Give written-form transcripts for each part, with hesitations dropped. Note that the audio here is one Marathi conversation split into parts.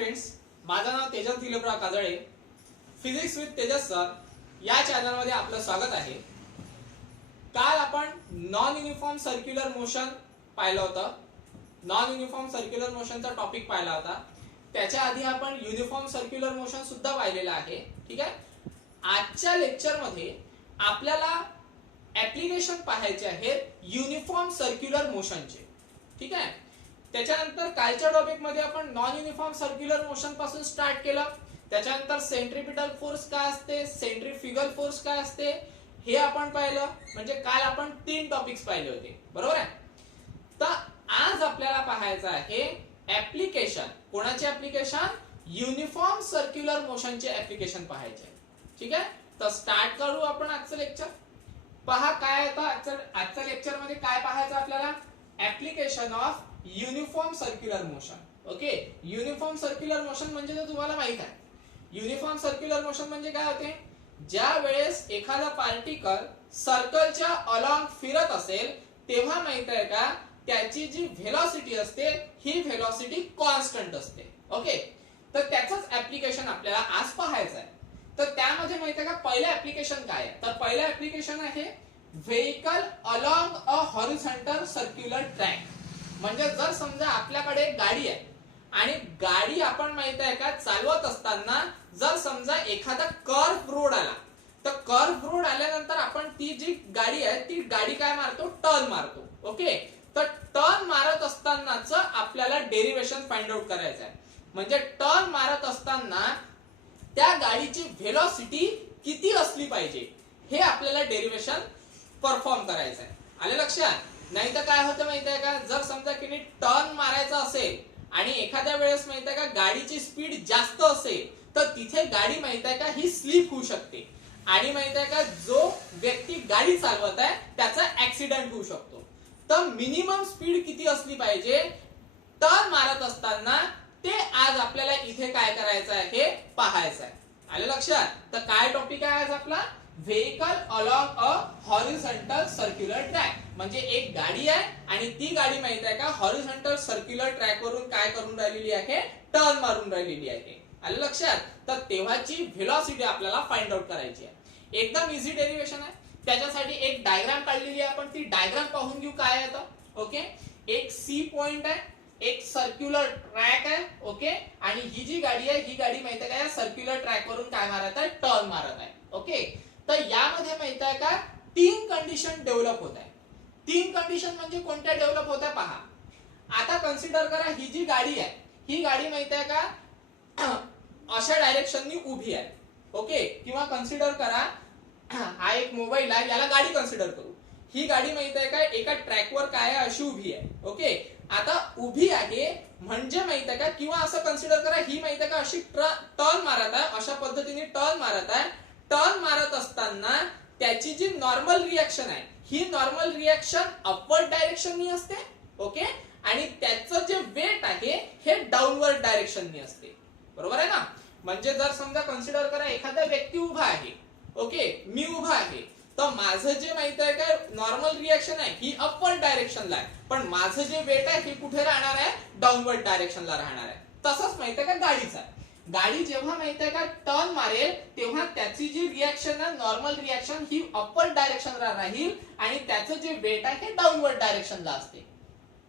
फ्रेंड्स, माझं नाव Tejas Diliprao Kajale. Physics with Tejas sir या चॅनलमध्ये आपलं स्वागत आहे. काल आपण नॉन युनिफॉर्म सर्क्युलर मोशन पाहिलं होतं. नॉन युनिफॉर्म सर्क्युलर मोशनचा टॉपिक पाहिला होता. त्याच्या आधी आपण युनिफॉर्म सर्क्युलर मोशन सुद्धा पाहिलेलं आहे. ठीक आहे. आजच्या लेक्चरमध्ये आपल्याला ऍप्लिकेशन पाहायचे आहेत युनिफॉर्म सर्क्युलर मोशनचे. ठीक आहे. त्याच्यानंतर कालच्या टॉपिक मध्ये आपण नॉन युनिफॉर्म सर्क्युलर मोशन पासून स्टार्ट केलं. त्याच्यानंतर सेंट्रिपिटल फोर्स काय असते, सेंट्रिफ्युगल फोर्स काय असते हे आपण पाहिलं. म्हणजे काल आपण 3 टॉपिक्स पाहिले होते, बरोबर आहे. तर आज आपल्याला पाहायचं आहे ऍप्लिकेशन. कोणाचे ऍप्लिकेशन? युनिफॉर्म सर्क्युलर मोशनचे ऍप्लिकेशन पाहायचे. ठीक आहे. तर स्टार्ट करू आपण आजचं लेक्चर. पहा काय आता आजच्या लेक्चर मध्ये काय पाहायचं आपल्याला? Application of uniform circular motion. Okay. Uniform circular motion म्हणजे तर तुम्हाला माहित आहे. युनिफॉर्म सर्क्युलर मोशन म्हणजे काय होते? ज्या वेळेस एखादा पार्टिकल सर्कलच्या अलॉंग फिरत असेल तेव्हा माहित आहे का त्याची जी व्हेलॉसिटी असते ही व्हेलॉसिटी कॉन्स्टंट असते. ओके. तर त्याचंच ऍप्लिकेशन आपल्याला आज पाहायचं आहे. तर त्यामध्ये माहित आहे का पहिलं ऍप्लिकेशन काय आहे? तर पहिलं ऍप्लिकेशन आहे vehicle along a horizontal circular track. म्हणजे जर समजा आपल्याकडे एक गाडी आहे आणि गाडी आपण माहित आहे का चालवत असताना जर समजा एखादा कर्व रोड आला तर कर्व रोड आल्यानंतर आपण ती जी गाडी आहे ती गाडी काय मारतो? टर्न मारतो. ओके. तर टर्न मारत असतानाच आपल्याला डेरिवेशन फाइंड आउट करायचं आहे. म्हणजे टर्न मारत असताना त्या गाडीची व्हेलॉसिटी किती असली पाहिजे हे आपल्याला डेरिवेशन परफॉर्म करायचं आहे. आले लक्षात? नाही तर काय होतं माहिती आहे का, जर समजा की टर्न मारायचा असेल आणि एखाद्या वेळेस माहित आहे का गाडीची स्पीड जास्त असेल तर तिथे गाडी माहित आहे का ही स्लिप होऊ शकते आणि माहित आहे का जो व्यक्ती गाडी चालवत आहे त्याचा ऍक्सिडेंट होऊ शकतो. तर मिनिमम स्पीड किती असली पाहिजे टर्न मारत असताना ते आज आपल्याला इथे काय करायचं आहे हे पाहायचं आहे. आले लक्षात? तर काय टॉपिक आहे आज आपला? Vehicle along a horizontal circular track. म्हणजे एक गाडी आहे आणि ती गाडी माहित आहे का हॉरिझॉन्टल सर्क्युलर ट्रॅक वरून काय करून राहिलेली आहे? टर्न मारून राहिलेली आहे. आले लक्षात? तर तेव्हाची व्हेलॉसिटी आपल्याला फाइंड आउट करायची आहे. एकदम इझी डेरिवेशन आहे. त्याच्यासाठी एक डायग्राम काढलेली आहे. आपण ती डायग्राम पाहून घेऊ काय आहे तर. ओके. एक सी पॉइंट आहे, एक सर्क्युलर ट्रॅक आहे. ओके. आणि ही जी गाडी आहे ही गाडी माहित आहे का सर्क्युलर ट्रॅक वरून काय मारत आहे? टर्न मारत आहे. ओके. तर यामध्ये माहित आहे का 3 कंडिशन डेव्हलप होत आहे. 3 कंडिशन म्हणजे कोणत्या डेव्हलप होत आहे पहा. आता कन्सिडर करा ही जी गाडी आहे ही गाडी माहित आहे का अशा डायरेक्शननी उभी आहे. ओके. किंवा कन्सिडर करा हा एक मोबाईल आहे याला गाडी कन्सिडर करू. ही गाडी माहित आहे का एका ट्रॅकवर काय आहे अशी उभी आहे. ओके. आता उभी आहे म्हणजे माहित आहे का किंवा असं कन्सिडर करा ही माहित आहे का अशी टर्न मारत आहे, अशा पद्धतीने टर्न मारत आहे. टर्न मारत असताना त्याची जी नॉर्मल रिएक्शन आहे ही नॉर्मल रिएक्शन अपवर्ड डायरेक्शननी असते. ओके. आणि त्याचं जे वेट आहे हे डाऊनवर्ड डायरेक्शननी असते. बरोबर आहे ना? म्हणजे जर समजा कन्सिडर करा एखादा व्यक्ती उभा आहे. ओके. मी उभा आहे तर माझं जे माहित आहे का नॉर्मल रिएक्शन आहे ही अपवर्ड डायरेक्शनला आहे, पण माझं जे वेट आहे हे कुठे राहणार आहे? डाऊनवर्ड डायरेक्शनला राहणार आहे. तसंच माहित आहे का गाडीचा. गाडी जेव्हा माहित आहे का टर्न मारेल तेव्हा त्याची जी रिएक्शन आहे नॉर्मल रिएक्शन ही अपवर्ड डायरेक्शनला राहील आणि त्याचं जे वेट आहे हे डाऊनवर्ड डायरेक्शनला असते.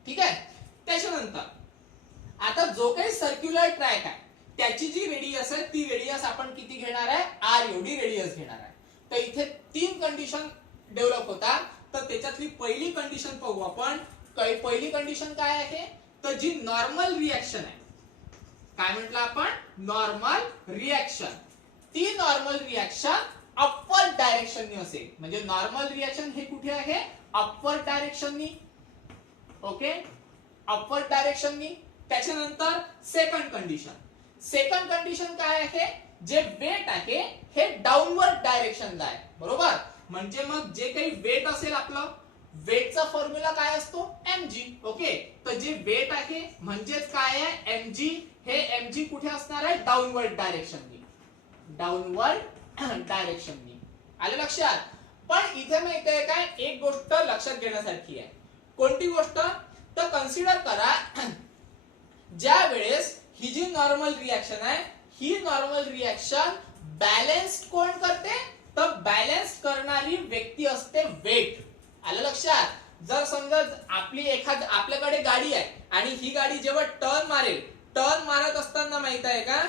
ठीक आहे. त्याच्यानंतर आता जो काही सर्क्युलर ट्रॅक आहे त्याची जी रेडियस आहे ती रेडियस आपण किती घेणार आहे? आर एवढी रेडियस घेणार आहे. तर इथे 3 कंडिशन डेव्हलप होतात. तर त्याच्यातली पहिली कंडिशन पाहू आपण. पहिली कंडिशन काय आहे? तर जी नॉर्मल रिएक्शन आहे, काय म्हटलं आपण? Normal reaction. ती नॉर्मल रिएक्शन अपवर्ड डायरेक्शननी असेल. म्हणजे नॉर्मल रिएक्शन हे कुठे आहे? अपवर्ड डायरेक्शननी. ओके. अपवर्ड डायरेक्शननी. त्याच्यानंतर सेकंड कंडिशन. सेकंड कंडिशन काय आहे? जे वेट आहे हे डाऊनवर्ड डायरेक्शनला आहे. बरोबर. म्हणजे मग जे काही वेट असेल आपलं वेटचा फॉर्म्युला काय असतो? mg. ओके. तर जे वेट आहे म्हणजेच काय आहे? mg. हे mg कुठे असणार आहे? डाऊनवर्ड डायरेक्शननी. डाऊनवर्ड डायरेक्शननी. आले लक्षात? पण इथे माहिती आहे काय एक गोष्ट लक्षात घेण्यासारखी आहे. कोणती गोष्ट? तर कन्सिडर करा ज्या वेळेस ही जी नॉर्मल रिएक्शन आहे, ही नॉर्मल रिएक्शन बॅलन्स कोण करते, तर बॅलन्स करणारी व्यक्ती असते वेट. आलं लक्षात. जर समजा आपल्याकडे गाडी आहे आणि ही गाडी जेव्हा टर्न मारत असताना माहित आहे का,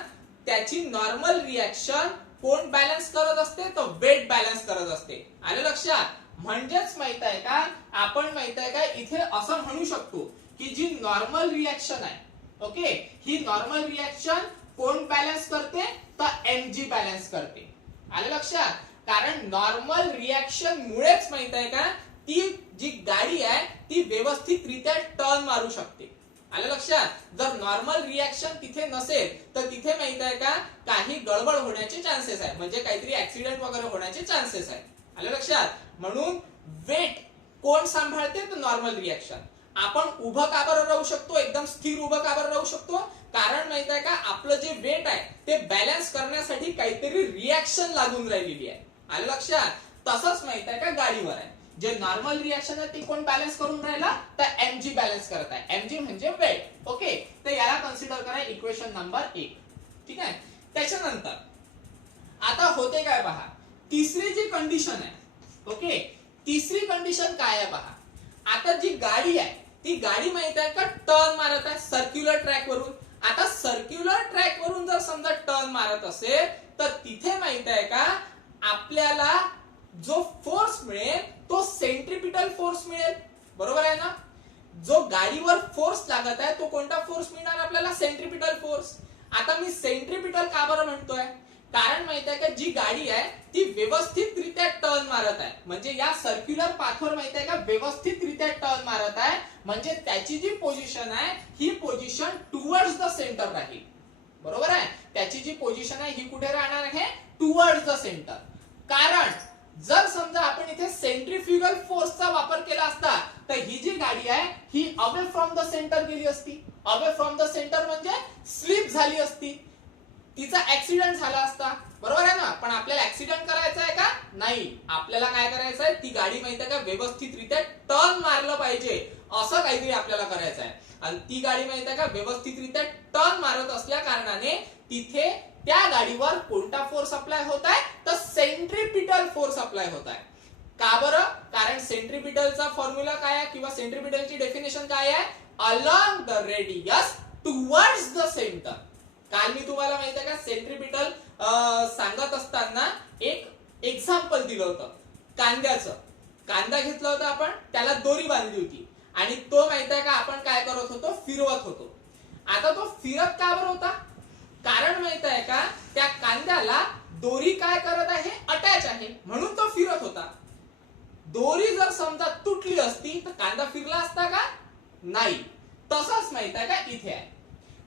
त्याची नॉर्मल रिएक्शन कोण बॅलन्स करत असते, तर वेट बॅलन्स करत असते. आलं लक्षात. म्हणजेच माहित आहे का, आपण माहित आहे का इथे असं म्हणू शकतो की जी नॉर्मल रिएक्शन आहे, ओके, ही नॉर्मल रिएक्शन कोण बॅलन्स करते, तर एमजी बॅलन्स करते. आलं लक्षात. कारण नॉर्मल रिएक्शन मुळेच माहित आहे का, ती जी गाडी आहे ती व्यवस्थितरित्या टर्न मारू शकते. आलं लक्षात. जर नॉर्मल रिएक्शन तिथे नसेल तर तिथे माहित आहे का, काही गडबड होण्याचे चान्सेस आहे, म्हणजे काहीतरी ऍक्सिडेंट वगैरे होण्याचे चान्सेस आहे. आलं लक्षात. म्हणून वेट कोण सांभाळते, तर नॉर्मल रिएक्शन. आपण उभं का बरं राहू शकतो, एकदम स्थिर उभं का बरं राहू शकतो, कारण माहित आहे का, आपलं जे वेट आहे ते बॅलन्स करण्यासाठी काहीतरी रिएक्शन लागून राहिलेली आहे. आलं लक्षात. तसंच माहित आहे का गाडीवर आहे, जे नॉर्मल रिएक्शन आहे ती कोण बॅलन्स करून राहिला, तर एमजी बॅलन्स करत आहे. एमजी म्हणजे वेट. ओके, तर याला कन्सिडर करा इक्वेशन नंबर 1. ठीक आहे. त्याच्यानंतर आता होते काय पहा, तिसरी जी कंडिशन आहे, ओके, तिसरी कंडिशन काय आहे पहा. आता जी गाडी आहे ती गाडी माहित आहे का टर्न मारत आहे सर्क्युलर ट्रॅक वरून. आता सर्क्युलर ट्रॅक वरून जर समजा टर्न मारत असेल तर तिथे माहित आहे का, आपल्याला जो फोर्स मिळेल तो सेंट्रिपिटल फोर्स मिळेल. बरोबर आहे ना. जो गाडीवर फोर्स लागत आहे तो कोणता फोर्स मिळणार आपल्याला, सेंट्रिपिटल फोर्स. आता मी सेंट्रिपिटल का बरं म्हणतोय, कारण माहित आहे का, जी गाडी आहे ती व्यवस्थितरित्या टर्न मारत आहे, म्हणजे या सर्क्युलर पाथवर माहित आहे का व्यवस्थितरित्या टर्न मारत आहे, म्हणजे त्याची जी पोझिशन आहे ही पोझिशन टुवर्ड्स द सेंटर राहील. बरोबर आहे. त्याची जी पोझिशन आहे ही कुठे राहणार आहे, टुवर्ड्स द सेंटर. कारण जर समजा आपण इथे सेंट्रिफ्युगल फोर्सचा वापर केला असता तर ही जी गाडी आहे ही अवे फ्रॉम द सेंटर गेली असती. अवे फ्रॉम द सेंटर म्हणजे स्लिप झाली असती, तिचा ऍक्सिडेंट झाला असता. बरोबर आहे ना. पण आपल्याला ऍक्सिडेंट करायचा आहे का, नाही. आपल्याला काय करायचं आहे, ती गाडी माहिती आहे का व्यवस्थितरित्या टर्न मारलं पाहिजे, असं काहीतरी आपल्याला करायचं आहे. आणि ती गाडी माहिती आहे का व्यवस्थितरित्या टर्न मारत असल्या कारणाने तिथे त्या गाडीवर कोणता फोर्स अप्लाय होत आहे, तर सेंट्रिपिटल फोर्स अप्लाय होत आहे. का बरं, कारण सेंट्रिपिटलचा फॉर्म्युला काय आहे, किंवा सेंट्रिपिटलची डेफिनेशन काय आहे, along the radius towards the centre. काल मी तुम्हाला माहिती आहे का सेंट्रिपिटल सांगत असताना एक एक्झाम्पल दिलं होतं कांद्याचं. कांदा घेतला होता आपण, त्याला दोरी बांधली होती आणि तो माहिती आहे का आपण काय करत होतो, फिरवत होतो. आता तो फिरत का बरं होता, कारण माहित आहे का त्या कांद्याला दोरी काय करत आहे, अटॅच आहे, म्हणून तो फिरत होता. दोरी जर समजा तुटली असती तर कांदा फिरला असता का, नाही. तसंच माहित आहे का इथे आहे,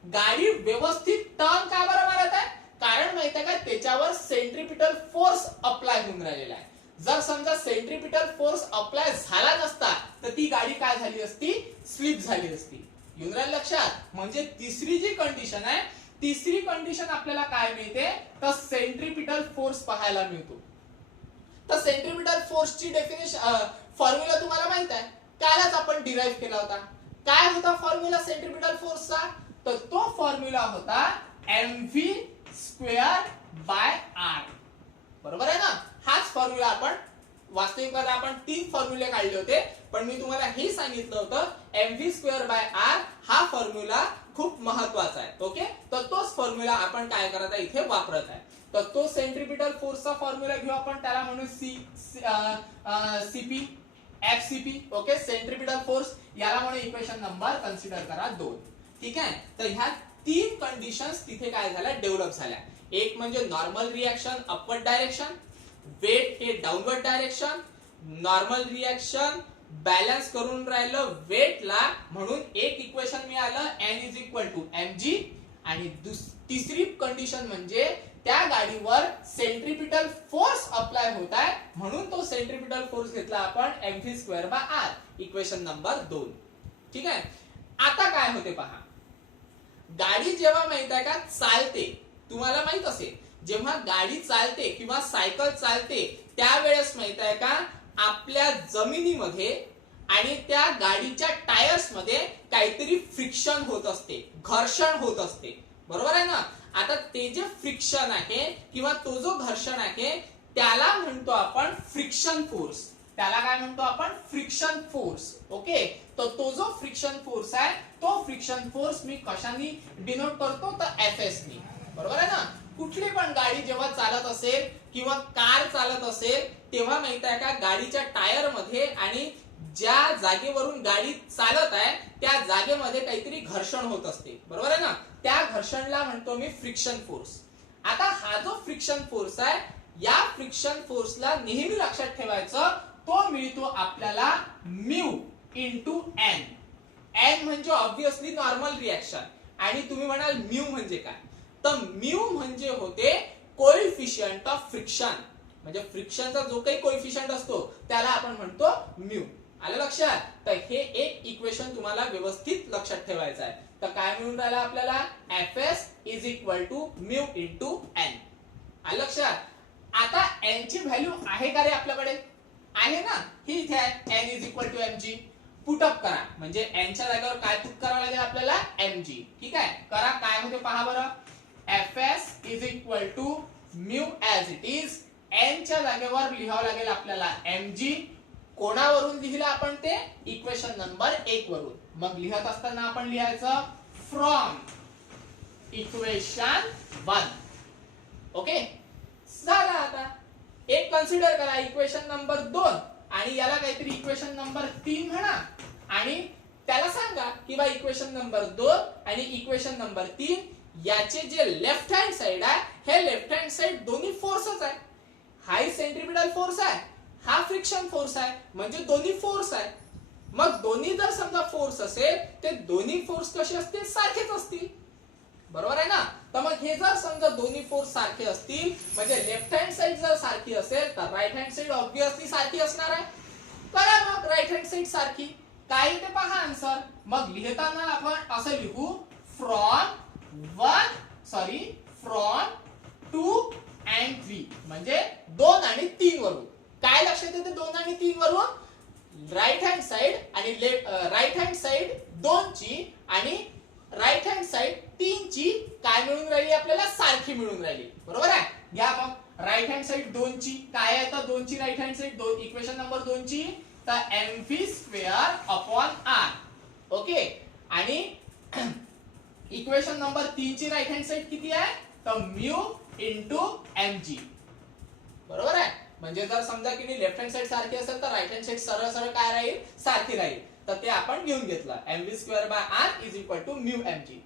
गाडी व्यवस्थित टर्न का बरं मारत आहे, कारण माहित आहे का त्याच्यावर सेंट्रिपिटल फोर्स अप्लाय होऊन राहिलेला आहे. जर समजा सेंट्रिपिटल फोर्स अप्लाय झाला नसता तर ती गाडी काय झाली असती, स्लिप झाली असती. येऊन राहिलं लक्षात. म्हणजे तिसरी जी कंडिशन आहे, तिसरी कंडिशन आपल्याला काय मिळते, तर सेंट्रिपिटल फोर्स पाहायला मिळतो. तर सेंट्रिपिटल फोर्सची डेफिनेशन फॉर्म्युला तुम्हाला माहित आहे, कालच आपण डिराइव्ह केला होता. काय होता फॉर्म्युला सेंट्रिपिटल फोर्सचा, तर तो फॉर्म्युला होता mv स्क्वेअर बाय r. बरोबर आहे ना. हाच फॉर्म्युला आपण वास्तविकता आपण 3 फॉर्म्युले काढले होते, पण मी तुम्हाला हे सांगितलं होतं mv स्क्वेअर बाय r हा फॉर्म्युला खूप महत्वाचा आहे. ओके, तर तोच फॉर्म्युला आपण काय करत आहे इथे वापरत आहे. तर तो सेंट्रिपिटल फोर्सचा फॉर्म्युला घेऊ आपण, त्याला म्हणू CP FCP. Okay, centripetal force, याला म्हणू इक्वेशन नंबर कन्सिडर करा 2. ठीक आहे. तर ह्या 3 कंडिशन्स तिथे काय झाल्या, डेव्हलप झाल्या. एक म्हणजे normal reaction upward direction, weight हे downward direction, normal reaction balance करून राहिलं वेटला, म्हणून एक इक्वेशन मिळालं n is equal to mg. आणि तिसरी कंडिशन म्हणजे त्या गाडीवर सेंट्रिपिटल फोर्स अप्लाय होत आहे, म्हणून तो सेंट्रिपिटल फोर्स घेतला आपण mv square bye r, equation number 2. ठीक आहे. आता काय होते पहा, गाडी जेव्हा माहित आहे का चालते, तुम्हाला माहित असेल जेव्हा गाडी चालते किंवा सायकल चालते त्यावेळेस माहित आहे का आपल्या जमिनीमध्ये आणि त्या गाडीच्या टायर्स मध्ये काहीतरी फ्रिक्शन होत असते, घर्षण होत असते. बरोबर आहे ना. आता ते जे फ्रिक्शन आहे किंवा तो जो घर्षण आहे त्याला म्हणतो आपण फ्रिक्शन फोर्स. त्याला काय म्हणतो आपण? Friction force. ओके, तर तो जो फ्रिक्शन फोर्स आहे तो फ्रिक्शन फोर्स मी कशाने डिनोट करतो? तर एफएस नी. बरोबर आहे ना. कुठली पण गाडी जेव्हा चालत असेल किंवा कार चालत असेल तेव्हा माहित आहे का गाडीच्या टायर मध्ये आणि ज्या जागेवरून गाडी चालत आहे त्या जागेमध्ये काहीतरी घर्षण होत असते. बरोबर आहे ना. त्या घर्षणला म्हणतो मी फ्रिक्शन फोर्स. आता हा जो फ्रिक्शन फोर्स आहे या फ्रिक्शन फोर्सला नेहमी लक्षात ठेवायचं तो मिळतो आपल्याला म्यू इंटू एन. एन म्हणजे ऑब्विसली नॉर्मल रिएक्शन आणि तुम्ही म्हणाल म्यू म्हणजे काय? तर म्यू म्हणजे होते कोएफिशियंट ऑफ फ्रिक्शन. म्हणजे फ्रिक्शनचा जो काही कोएफिशियंट असतो त्याला आपण म्हणतो म्यू. आलं लक्षात? तर हे एक इक्वेशन तुम्हाला व्यवस्थित लक्षात ठेवायचं आहे. तर काय मिळून राहिलं आपल्याला? Fs is equal to mu into N. आलं लक्षात? आता एन ची व्हॅल्यू आहे का रे आपल्याकडे? आहे ना. ही इथे आहे N is equal to mg. Put up करा म्हणजे एन च्या जागेवर काय पुट करावं लागेल आपल्याला? mg. ठीक आहे, करा. काय होते पहा बरं. Fs is equal to mu as it is. N च्या जागेवर लिहावं लागेल आपल्याला mg. कोणावरून लिहिलं आपण ते? इक्वेशन नंबर 1 वरून. मग लिहत असताना आपण लिहायचं फ्रॉम इक्वेशन 1. ओके, झालं. आता एक कन्सिडर करा इक्वेशन नंबर 2 आणि याला काहीतरी इक्वेशन नंबर 3 म्हणा आणि त्याला सांगा की बा इक्वेशन नंबर 2 आणि इक्वेशन नंबर 3 याचे जे लेफ्ट हँड साइड आहे हे लेफ्ट हँड साइड दोन्ही फोर्सच आहे. हाई सेंट्रिपिटल फोर्स आहे, हा फ्रिक्शन फोर्स आहे, म्हणजे दोन्ही फोर्स आहे. मग दोन्ही जर समजा फोर्स असेल ते दोन्ही फोर्स कसे असतील? सारखेच असतील. बरोबर आहे ना. तर मग हे जर समजा दोन्ही फोर्स सारखे असतील म्हणजे लेफ्ट हँड साइड जर सारखी असेल तर राईट हँड साइड ऑब्विसली सारखी असणार आहे. करा मग राईट हँड साइड सारखी. काय ते पहा आन्सर. मग लिहिताना आपण असं लिहू फ्रॉम 2 and 3 म्हणजे 2 आणि 3 वरून. काय लक्षात येते 2 आणि 3 वरून? राईट हँड साइड आणि राईट हँड साइड 2 ची आणि राईट हँड साइड 3 ची काय मिळून राहिली आपल्याला? सारखी मिळून राहिली. बरोबर आहे. घ्या मग राईट हँड साइड 2 ची काय आहे? तर 2 ची right hand side 2 equation number 2 ची तर mv² अपॉन r. ओके, आणि इक्वेशन नंबर 3 ची राईट हँड साइड किती आहे? तर म्यू इंटू mg. बरोबर आहे. म्हणजे जर समजा की लेफ्ट हँड साइड सारखी असेल तर राईट हँड साइड सरळ सरळ काय राहील? सारखी राहील. तर ते आपण घेऊन घेतलं mv²/r is equal to mu mg.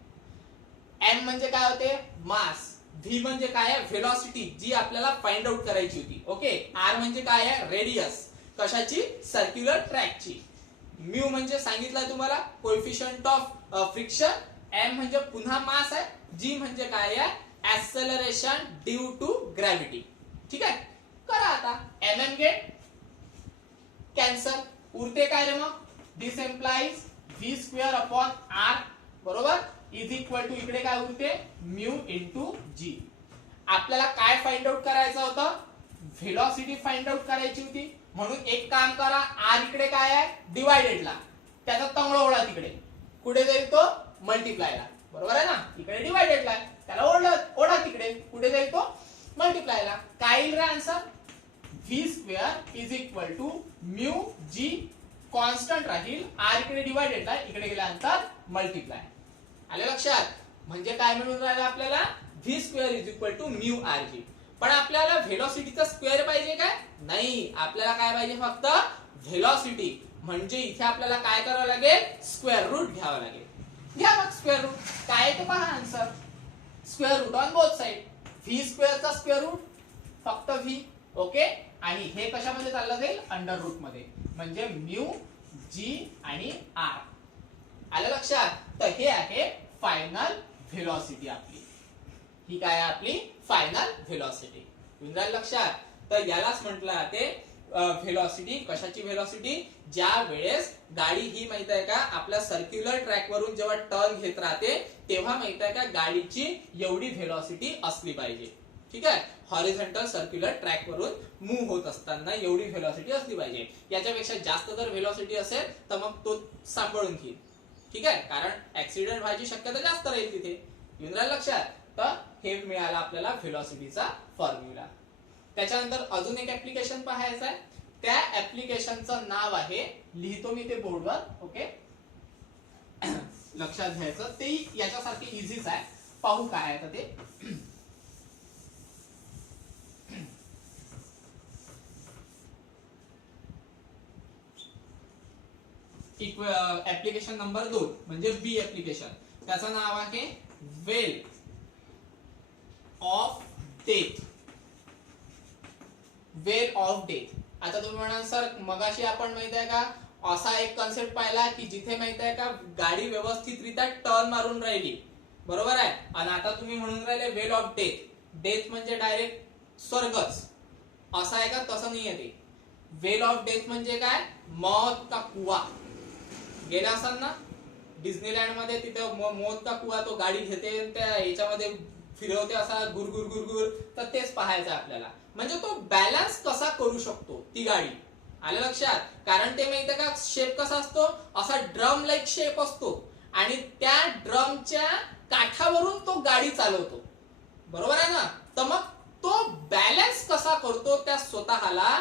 m म्हणजे काय होते? मास. v म्हणजे काय आहे? व्हेलॉसिटी जी आपल्याला फाइंड आउट करायची होती. ओके, r म्हणजे काय आहे? रेडियस. कशाची? सर्क्युलर ट्रॅकची. म्यू म्हणजे सांगितलं तुम्हाला कोएफिशियंट ऑफ फ्रिक्शन. m म्हणजे पुन्हा मास आहे. g म्हणजे काय आहे? Acceleration due to gravity. ठीक आहे, करा आता. mm get cancel. उरते काय रे मग? This implies v² upon r. बरोबर, इज इक्वल टू इकडे काय उरते? Mu into g. आपल्याला काय फाइंड आउट करायचं होतं? व्हेलॉसिटी फाइंड आउट करायची होती. म्हणून एक काम करा, r इकडे काय आहे? डिवायडेडला. त्याचा तंगड ओढा तिकडे. कुठे जाईल तो? मल्टिप्लायला. बरोबर आहे ना. इकडे डिवायडेडला आहे त्याला ओढा तिकडे. कुठे जाईल तो? मल्टिप्लायला. काय येईल रे answer? v² is equal to mu g. Constant राहील. r इकडे डिवायडेडला आहे, इकडे गेल्यानंतर मल्टिप्लाय. आले लक्षात? म्हणजे काय मिळून राहिलं आपल्याला? v² is equal to mu rg. पण आपल्याला व्हेलॉसिटीचा स्क्वेअर पाहिजे काय? नाही, आपल्याला काय पाहिजे? फक्त व्हेलॉसिटी. म्हणजे इथे आपल्याला काय करावं लागेल? स्क्वेअर रूट घ्यावं लागेल. घ्या मग स्क्वेअर रूट. काय ते पहा answer. Square root on both side. v² चा स्क्वेअर रूट फक्त v. ओके, आणि हे कशामध्ये चाललं जाईल? अंडर रूट मध्ये. म्हणजे म्यू g आणि r. आलं लक्षात? तर हे आहे फायनल व्हेलॉसिटी आपली. ही काय आपली फायनल व्हेलॉसिटी. युनराल लक्षात? तर यालाच म्हटलं जाते व्हेलॉसिटी. कशाची व्हेलॉसिटी? ज्या वेळेस गाडी ही माहित आहे का आपल्या सर्क्युलर ट्रॅक वरून जेव्हा टर्न घेत राहते तेव्हा माहित आहे का गाडीची एवढी व्हेलॉसिटी असली पाहिजे. ठीक आहे, हॉरिझॉन्टल सर्क्युलर ट्रॅक वरून मूव्ह होत असताना एवढी व्हेलॉसिटी असली पाहिजे. याच्यापेक्षा जास्त जर व्हेलॉसिटी असेल तर मग तो सांभाळून घेईल. ठीक आहे, कारण ऍक्सिडेंट व्हायची शक्यता जास्त राहील तिथे. येऊन राहिलं लक्षात. तर हे मिळाला आपल्याला व्हेलॉसिटीचा फॉर्म्युला. त्याच्यानंतर अजून एक ऍप्लिकेशन पाहायचं आहे. त्या ऍप्लिकेशनचं नाव आहे, लिहितो मी ते बोर्डवर, ओके, लक्षात घ्यायचं. ते याच्यासारखे इझीच आहे. पाहू काय आहे ते. ऍप्लिकेशन नंबर 2 म्हणजे बी ऍप्लिकेशन. त्याचं नाव आहे well of death. Well of death. आता तुम्ही म्हणाल सर मगाशी आपण माहित आहे का असा एक कन्सेप्ट पाहिला की जिथे माहित आहे का गाडी व्यवस्थितरित्या टर्न मारून राहिली, बरोबर आहे, आणि आता तुम्ही म्हणून राहिले वेल ऑफ डेथ. डेथ म्हणजे डायरेक्ट स्वर्गच असं आहे का? तसं नाही आहे ते. वेल ऑफ डेथ म्हणजे काय? मौत का कुआ. गेला असाल ना डिस्नीलँड मध्ये, तिथे मौत का कुआ, तो गाडी घेते त्या याच्यामध्ये फिरवते असा गुरगुर गुरगुर. तर तेच पाहायचं आपल्याला, म्हणजे तो बॅलन्स कसा करू शकतो ती गाडी. आलं लक्षात? कारण ते माहितीये का शेप कसा असतो, असा ड्रम लाईक शेप असतो आणि त्या ड्रमच्या काठावरून तो गाडी चालवतो, बरोबर आहे ना. तर मग तो बॅलन्स कसा करतो त्या स्वतःला,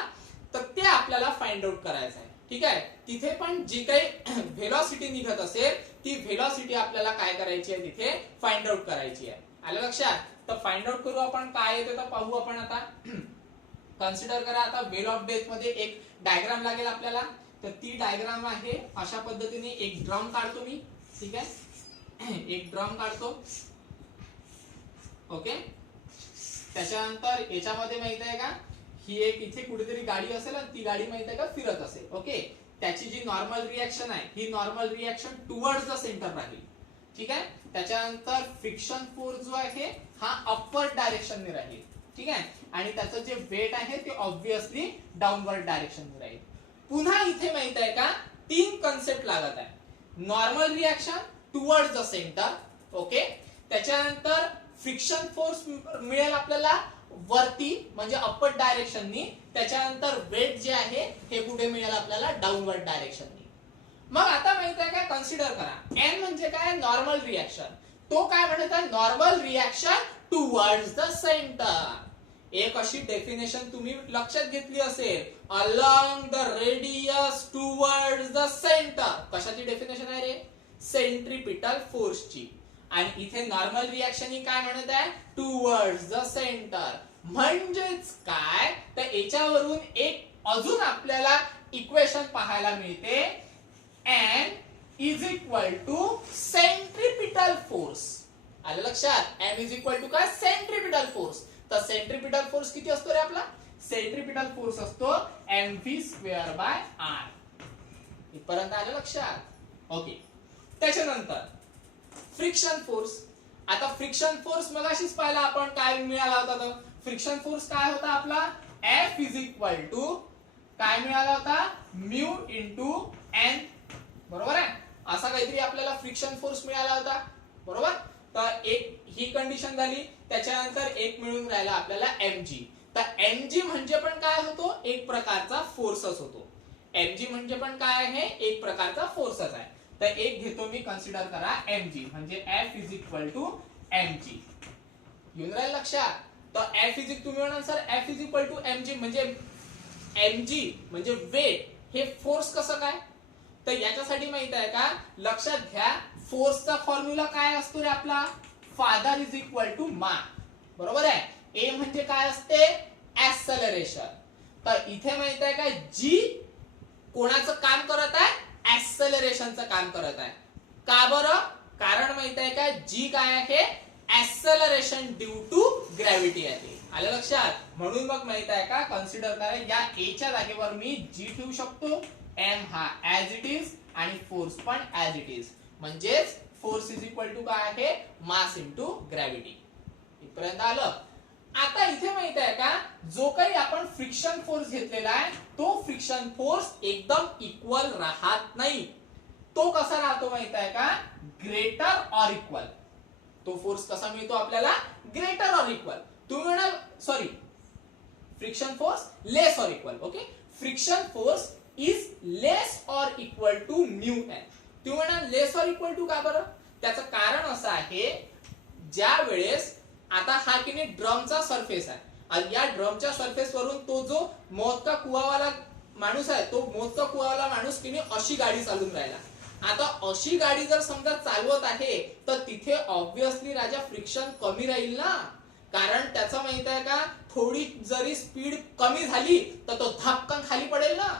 तर ते आपल्याला फाइंड आउट करायचं आहे. ठीक आहे. तिथे पण जी काही व्हेलॉसिटी निघत असेल ती व्हेलॉसिटी आपल्याला काय करायची आहे, तिथे फाइंड आउट करायची आहे. आलं लक्षात? तर फाइंड आउट करू आपण. काय येते तर पाहू आपण आता. कन्सिडर करा आता वेल ऑफ डेथ मध्ये एक डायग्राम लागेल आपल्याला. तर ती डायग्राम आहे अशा पद्धतीने. एक ड्रम काढतो मी, ठीक आहे, एक ड्रम काढतो, ओके. त्याच्यानंतर याच्यामध्ये माहित आहे का ही एक इथे कुठेतरी गाडी असेल आणि ती गाडी माहित आहे का फिरत असेल, ओके. त्याची जी नॉर्मल रिएक्शन आहे ही normal reaction towards the centre राहील, ठीक आहे. त्याच्यानंतर फ्रिक्शन फोर्स जो आहे हा अपवर्ड डायरेक्शनने राहील, ठीक आहे. आणि त्याचं जे वेट आहे ते ऑब्विसली डाऊनवर्ड डायरेक्शनने राहील. पुन्हा इथे माहित आहे का 3 कन्सेप्ट लागत आहे. Normal reaction towards the centre, okay. त्याच्यानंतर फ्रिक्शन फोर्स मिळेल आपल्याला वरती म्हणजे अपवर्ड डायरेक्शननी. त्याच्यानंतर वेट जे आहे हे कुठे मिळेल आपल्याला, डाऊनवर्ड डायरेक्शननी. मग आता माहित आहे काय, कन्सिडर करा एन म्हणजे काय, नॉर्मल रिएक्शन. तो काय म्हणत आहे, normal reaction towards the centre. एक अशी डेफिनेशन तुम्ही लक्षात घेतली असेल, along the radius towards the centre. कशाची डेफिनेशन आहे रे, सेंट्रिपिटल फोर्सची. आणि इथे नॉर्मल रिएक्शन ही काय म्हणत आहे, टुवर्ड्स द सेंटर. म्हणजेच काय, तर याच्यावरून एक अजून आपल्याला इक्वेशन पाहायला मिळते, n is equal to centripetal force. आलं लक्षात? n is equal to काय, सेंट्रिपिटल फोर्स. तर सेंट्रिपिटल फोर्स किती असतो रे आपला, सेंट्रिपिटल फोर्स असतो mv²/r. इथपर्यंत आलं लक्षात, ओके. त्याच्यानंतर फ्रिक्शन फोर्स. आता फ्रिक्शन फोर्स मगाशीच पाहिला आपण, काय मिळाला होता, तर फ्रिक्शन फोर्स काय होता आपला, F is equal to काय मिळाला होता, म्यू इंटू n, बरोबर आहे. असा काहीतरी आपल्याला फ्रिक्शन फोर्स मिळाला होता, बरोबर. तर एक ही कंडिशन झाली. त्याच्यानंतर एक मिळून राहिला आपल्याला mg. तर mg म्हणजे पण काय होतो, एक प्रकारचा फोर्सच होतो. mg म्हणजे पण काय आहे, एक प्रकारचा फोर्सच आहे. तर एक घेतो मी, कन्सिडर करा mg म्हणजे F is equal to mg. येऊन राहील लक्षात? तर F is तुम्ही म्हणाल sir F is equal to mg म्हणजे म्हणजे वेट, हे फोर्स कसं काय, तर याच्यासाठी माहित आहे का, लक्षात घ्या फोर्सचा फॉर्म्युला काय असतो रे आपला, father is equal to mass, बरोबर आहे. ए म्हणजे काय असते, ऍक्सेलरेशन. तर इथे माहित आहे का जी कोणाचं काम करत आहे, ऍक्सेलरेशनचं काम करत आहे. का बरं, कारण माहित आहे का जी काय आहे, ऍक्सेलरेशन ड्यू टू ग्रॅव्हिटी आहे. आलं लक्षात? म्हणून मग माहित आहे का, कन्सिडर करा या ए च्या जागेवर मी जी ठेवू शकतो, एम हा ऍज इट इज आणि फोर्स पण ऍज इट इज. म्हणजेच फोर्स इज इक्वल टू काय आहे, मास इंटू ग्रॅव्हिटी. इथपर्यंत आलं. आता इथे माहित आहे का, जो काही आपण फ्रिक्शन फोर्स घेतलेला आहे तो फ्रिक्शन फोर्स एकदम इक्वल राहत नाही. तो कसा राहतो माहित आहे का, ग्रेटर ऑर इक्वल. तो फोर्स कसा मिळतो आपल्याला, ग्रेटर ऑर इक्वल. तुम्ही म्हणाल sorry, friction force less or equal, okay. Friction force is less or equal to mu N. तुम्ही म्हणाल लेस ऑर इक्वल टू का बरं, त्याचं कारण असं आहे, ज्या वेळेस आता हा की नाही ड्रमचा सरफेस आहे आणि या ड्रमच्या सरफेस वरून तो जो मौत का कुवावाला माणूस आहे तो मौत का कुवावाला माणूस की नाही अशी गाडी चालून राहिला. आता अशी गाडी जर समजा चालवत आहे तर तिथे ऑब्विसली राजा फ्रिक्शन कमी राहील ना, कारण त्याचं माहित आहे का थोडी जरी स्पीड कमी झाली तर तो धपकन खाली पडेल ना.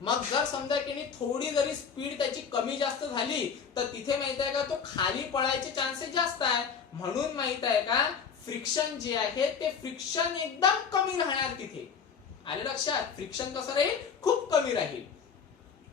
मग जर समजा की नाही थोडी जरी स्पीड त्याची कमी जास्त झाली तर तिथे माहित आहे का तो खाली पडायचे चान्सेस जास्त आहे. म्हणून माहित आहे का फ्रिक्शन जे आहे ते फ्रिक्शन एकदम कमी राहणार तिथे. आले लक्षात? फ्रिक्शन कसं राहील? खूप कमी राहील.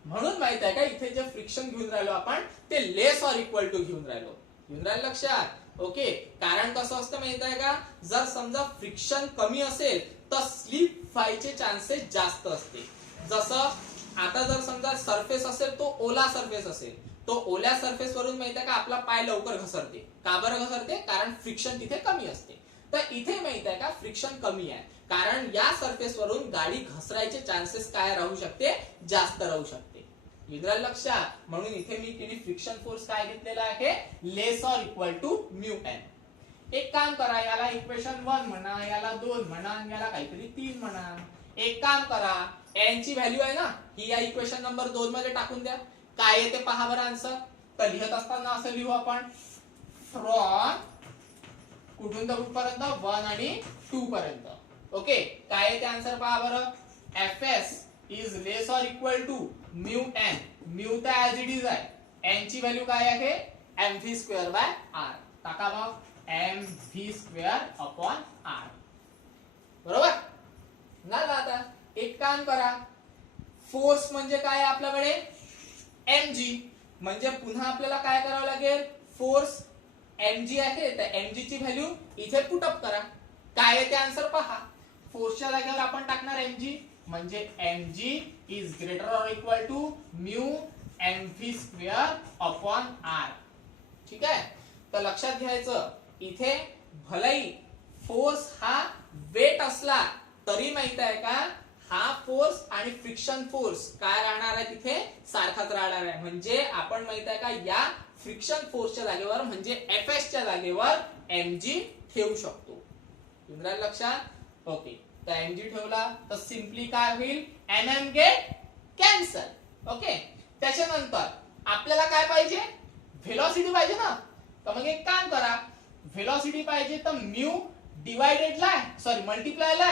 म्हणून माहित आहे का इथे जे फ्रिक्शन घेऊन राहिलो आपण ते लेस ऑर इक्वल टू घेऊन राहिलो. घेऊन राहिलं लक्षात? ओके. कारण कसं असतं माहित आहे का जर समजा फ्रिक्शन कमी असेल तर स्लिप व्हायचे चान्सेस जास्त असते. जसं आता जर समजा सरफेस असेल तो ओला सरफेस असेल तो ओल्या सरफेस वरून माहित आहे का आपला पाय लवकर घसरते. का बरं घसरते? कारण फ्रिक्शन तिथे कमी असते. तर इथे माहित आहे का फ्रिक्शन कमी आहे कारण या सरफेस वरून गाडी घसरायचे चान्सेस काय राहू शकते? जास्त राहू शकते. युद्राल लक्षात? म्हणून इथे मी किती फ्रिक्शन फोर्स काय घेतलेला आहे? Less or equal to mu N. एक काम करा याला इक्वेशन 1 म्हणा, याला 2 म्हणा, याला काहीतरी 3 म्हणा. एक काम करा एन ची व्हॅल्यू आहे ना ही या इक्वेशन नंबर 2 मध्ये टाकून द्या. काय येते पहा बरं आन्सर. तर लिहत असताना असं लिहू आपण फ्रॉम कुठून तर कुठपर्यंत 1 आणि 2 पर्यंत. ओके. काय येते आन्सर पहा बरं. Fs is less or equal to mu N. Mu तर ऍज इट इज आहे. एन ची व्हॅल्यू काय आहे? mv square by r. टाका मग mv स्क्वेअर अपॉन आर. बरोबर ना. आता एक काम करा फोर्स म्हणजे काय आपल्याकडे mg. म्हणजे पुन्हा आपल्याला काय करावं लागेल फोर्स mg आहे तर mg ची व्हॅल्यू इथे पुट अप करा. काय येते आन्सर पहा. फोर्सच्या जागेवर आपण टाकणार mg म्हणजे mg is greater or equal to mu mv square upon r. ठीक आहे. तर लक्षात घ्यायचं इथे भलाई फोर्स हा वेट असला तरी माहित आहे का हा फोर्स आणि फ्रिक्शन फोर्स काय राहणार आहे तिथे सारखाच राहणार आहे. म्हणजे आपण माहित आहे का या फ्रिक्शन फोर्सच्या जागेवर म्हणजे Fs च्या जागेवर mg ठेवू शकतो. तुम्हाला लक्षात? ओके. तर mg ठेवला तर सिंपली काय होईल mm गेट कॅन्सल. ओके. त्याच्यानंतर आपल्याला काय पाहिजे? व्हेलॉसिटी पाहिजे ना. तर मग एक काम करा व्हेलॉसिटी पाहिजे तर म्यू डिवाइडेड ला सॉरी मल्टिप्लाय ला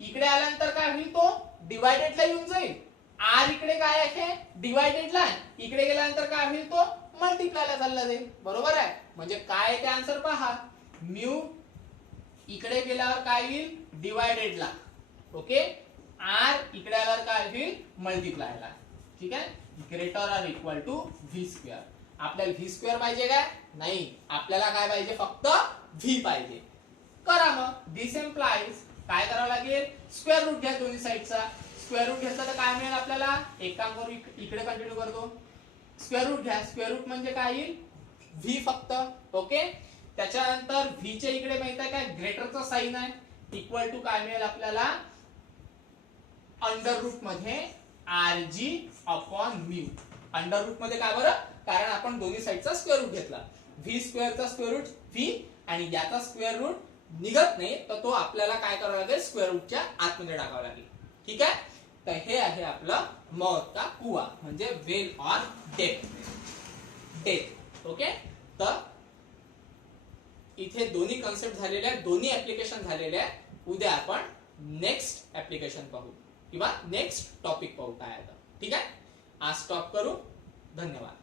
इकडे आल्यानंतर काय होईल तो डिवाइडेड ला येऊन जाईल. आर इकडे काय आहे डिवाइडेड ला इकडे गेल्यानंतर काय होईल तो मल्टिप्लाय ला चालला जाईल. बरोबर आहे. म्हणजे काय ते आन्सर पहा म्यू इकडे गेल्यावर काय होईल डिवाइडेड ला. ओके. आर इकडे आल्यावर काय होईल मल्टिप्लाय ला. ठीक आहे. Greater or equal to v square. आपल्याला व्ही स्क्वेअर पाहिजे काय? नाही. आपल्याला काय पाहिजे? फक्त व्ही पाहिजे. करा मग दिस एम्प्लाइज काय करावं लागेल स्क्वेअर रूट घ्या दोन्ही साईडचा. स्क्वेअर रूट घेतला तर काय मिळेल आपल्याला? एक काम करू इकडे कंटिन्यू करतो. स्क्वेअर रूट घ्या. स्क्वेअर रूट म्हणजे काय येईल व्ही फक्त. ओके. त्याच्यानंतर व्ही च्या इकडे माहित आहे काय ग्रेटरचा साइन आहे इक्वल टू काय मिळेल आपल्याला अंडर रूट मध्ये rg upon mu. Under root मध्ये काय बरं कारण आपण दोन्ही साईडचा स्क्वेअर रूट घेतला. व्ही स्क्वेअरचा स्क्वेअर रूट व्ही आणि याचा स्क्वेअर रूट निघत नाही तर तो आपल्याला काय करावा लागेल स्क्वेअर रूटच्या आतमध्ये टाकावा लागेल. ठीक आहे. तर हे आहे आपलं मौत का कुआ म्हणजे वेल ऑर डेथ. ओके. तर इथे दोन्ही कन्सेप्ट झालेले आहेत दोन्ही ऍप्लिकेशन झालेले आहेत. उद्या आपण नेक्स्ट ऍप्लिकेशन पाहू किंवा नेक्स्ट टॉपिक पाहू काय आता. ठीक आहे. आज स्टॉप करू. धन्यवाद.